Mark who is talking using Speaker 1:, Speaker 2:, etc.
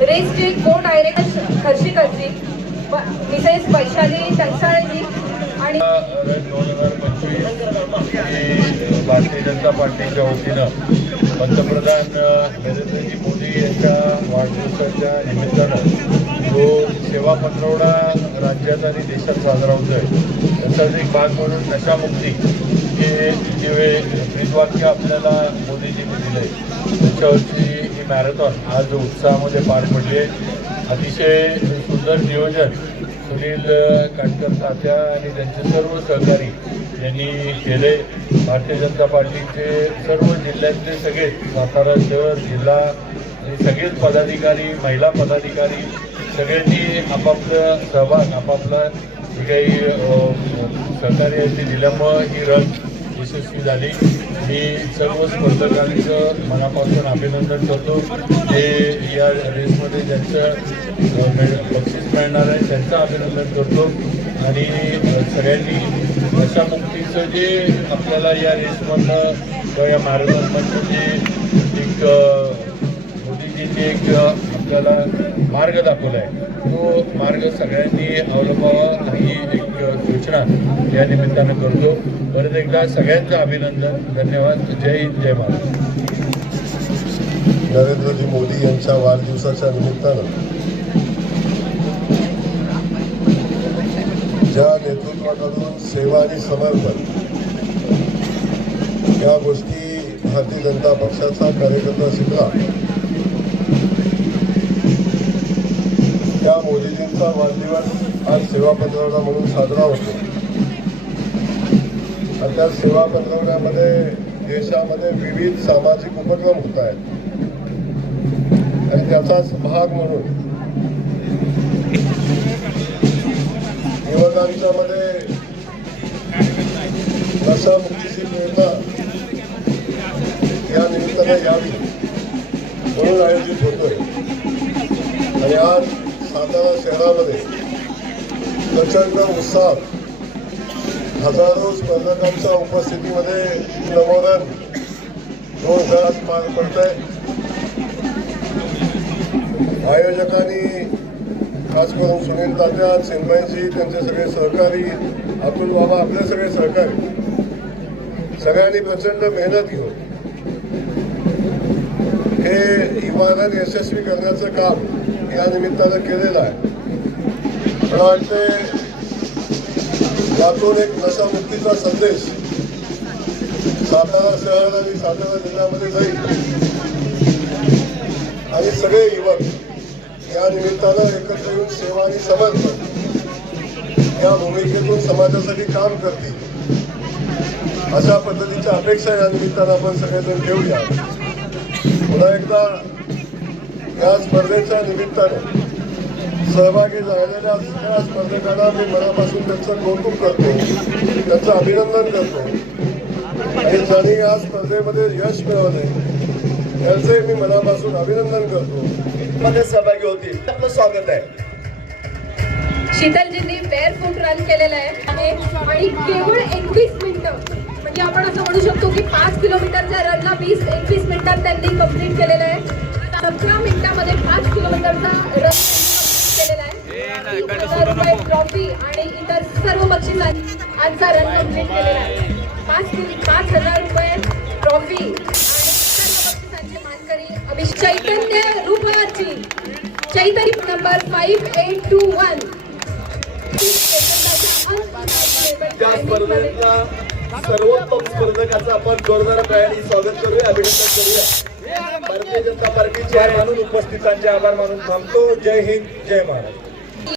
Speaker 1: रेसचे co director खर्शीकरजी व- Mrs Vaishali टंसाळजी आणि
Speaker 2: दोन हजार पंचवीस भारतीय जनता पार्टीच्या वतीनं पंतप्रधान नरेंद्रजी मोदी यांच्या वाढदिवसाच्या निमित्तानं जो सेवा पंधरवडा राज्यात आणि देशात साजरा होतोय त्याचाच एक भाग म्हणून नशामुक्ती हे जे ब्रीदवाक्य आपल्याला मोदीजींनी दिलंय त्याच्यावरची ही मॅरेथॉन आज उत्साहामध्ये पार पडली अतिशय सुंदर नियोजन सुनील काटकर तात्या आणि त्यांचे सर्व सहकारी यांनी केले. भारतीय जनता पार्टीचे सर्व जिल्ह्यातले सगळे सातारा शहर जिल्हा आणि सगळेच पदाधिकारी महिला पदाधिकारी सगळ्यांनी आपापलं सहभाग आपापला जे काही सहकारी सहकार्य दिल्यामुळं ही रन यशस्वी झाली. मी सर्व स्पर्धकांचं मनापासून अभिनंदन करतो. जे या रेसमध्ये ज्यांचं मिळ- बक्षीस मिळणार आहे त्यांचं अभिनंदन करतो. आणि सगळ्यांनी नशामुक्तीचं जे आपल्याला या रेसमधनं किंवा या मॅरेथॉनमधनं जे एक मोदीजींनी एक आपल्याला मार्ग दाखवला आहे तो मार्ग सगळ्यांनी अवलंबावा ही एक सूचना या निमित्तानं करतो. परत एकदा सगळ्यांचं अभिनंदन. धन्यवाद. जय हिंद जय महाराष्ट्र.
Speaker 3: नरेंद्रजी मोदी यांच्या वाढदिवसाच्या निमित्तानं ज्या नेतृत्वाकडून सेवा आणि समर्पण या गोष्टी भारतीय जनता पक्षाचा कार्यकर्ता शिकला त्या मोदीजींचा वाढदिवस आज सेवा पंधरवडा म्हणून साजरा होतो. आणि त्या सेवा पंधरवड्यामध्ये देशामध्ये विविध सामाजिक उपक्रम होत आहेत. आणि त्याचाच भाग म्हणून युवकांच्या मध्ये नशामुक्तीची मिळतात या निमित्ताने यावी म्हणून आयोजित होतोय. आणि आज सातारा शहरामध्ये प्रचंड उत्साह. हजारो स्पर्धकांच्या उपस्थितीमध्ये नवोदन दोन घरात पार पडत आहे आयोजकांनी खास करून सुनील तात्या चिन्मयजी त्यांचे सगळे सहकारी अतुल बाबा आपले सगळे सहकारी सगळ्यांनी प्रचंड मेहनत घेऊन हे इमारत यशस्वी करण्याचं काम या निमित्तानं केलेलं आहे. मला वाटते यातून एक नशामुक्तीचा संदेश सातारा शहर आणि सातारा जिल्ह्यामध्ये जाईल. आणि सगळे युवक या निमित्तानं एकत्र येऊन सेवा आणि समर्पण या भूमिकेतून समाजासाठी काम करतील. अशा पद्धतीच्या अपेक्षा या निमित्तानं आपण सगळेजण ठेवूया पुन्हा एकदा या स्पर्धेच्या निमित्तानं सहभागी झालेल्या सगळ्या स्पर्धकांना मी मनापासून त्यांचं कौतुक करतो. त्यांचं अभिनंदन करतो. आणि ज्यांनी या स्पर्धेमध्ये यश मिळवलंय त्यांचे मी मनापासून अभिनंदन करतो.
Speaker 4: मध्ये सहभागी होतील. आपलं स्वागत आहे.
Speaker 1: शीतलजींनी बेअर फूट रन केलेलं आहे. आणि केवळ एकवीस मिनिटं म्हणजे आपण असं म्हणू शकतो की पाच किलोमीटरच्या रनला वीस एकवीस मिनिटात त्यांनी कंप्लीट केलेलं आहे. सतरा मिनिटामध्ये पाच किलोमीटरचा रन केलेला आहे तीस हजार रुपये ट्रॉफी आणि इतर सर्व आजचा रन कंप्लीट केलेला आहे. पाच पाच हजार रुपये ट्रॉफी आणि मानकरी अभिष Chaitanya रूपाची Chaitanya number five eight two one
Speaker 4: त्या स्पर्धेतल्या सर्वोत्तम स्पर्धकाचं आपण जोरदार प्रयाणी स्वागत करूया अभिनंदन करूया. भारतीय जनता पार्टीचे म्हणून उपस्थितांचे आभार मानून थांबतो. जय हिंद जय महाराष्ट्र.